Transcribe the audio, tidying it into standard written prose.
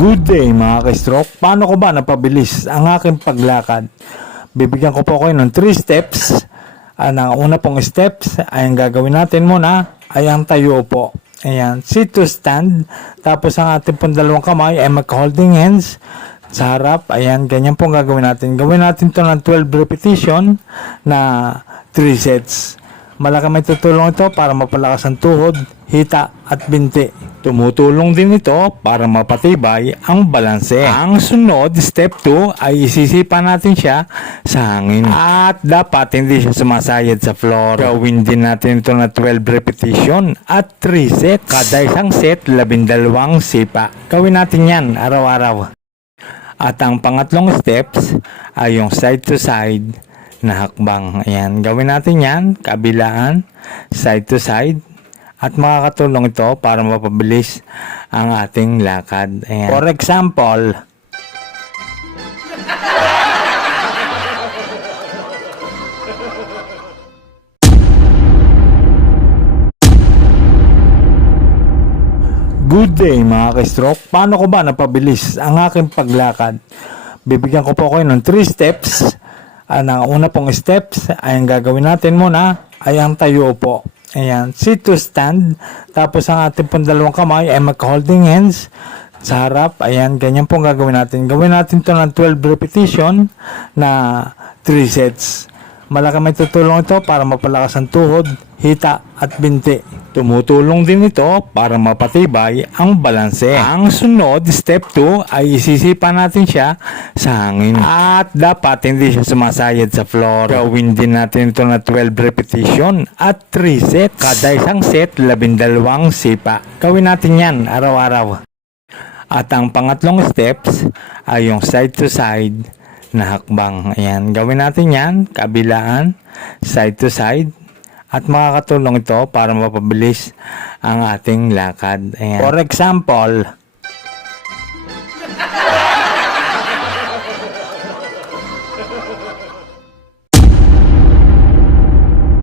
Good day mga ka-stroke. Paano ko ba napabilis ang aking paglakad? Bibigyan ko po kayo ng 3 steps. Ang una pong steps ay ang gagawin natin muna ay ang tayo po. Ayan, sit to stand. Tapos ang ating pong dalawang kamay ay mag-holding hands sa harap. Ayan, ganyan pong gagawin natin. Gawin natin ito ng 12 repetition na 3 sets. Malaki may tutulong ito para mapalakas ang tuhod, hita at binti. Tumutulong din ito para mapatibay ang balanse. Ang sunod, step 2, ay isisipa natin siya sa hangin. At dapat hindi siya sumasayad sa floor. Gawin din natin ito na 12 repetition at 3 sets. Kada isang set, 12 sipa. Gawin natin yan araw-araw. At ang pangatlong steps ay yung side to side na hakbang. Ayan, gawin natin yan, kabilaan, side to side, at makakatulong ito para mapabilis ang ating lakad. Ayan. For example, good day mga ka-stroke. Paano ko ba napabilis ang aking paglakad? Bibigyan ko po kayo ng 3 steps. Ang una pong steps ay ang gagawin natin muna ay ang tayo po. Ayan, sit to stand. Tapos ang ating pong dalawang kamay ay mag-holding hands sa harap. Ayan, ganyan pong gagawin natin. Gawin natin ito ng 12 repetition na 3 sets. Malaki may tutulong ito para mapalakas ang tuhod, hita at binti. Tumutulong din ito para mapatibay ang balanse. Ang sunod, step 2, ay isisipa natin siya sa hangin. At dapat hindi siya sumasayad sa floor. Gawin din natin ito na 12 repetition at 3 sets. Kada isang set, 12 sipa. Gawin natin yan araw-araw. At ang pangatlong steps ay yung side to side na hakbang. Ayan, gawin natin yan, kabilaan, side to side, at makakatulong ito para mapabilis ang ating lakad. Ayan. For example,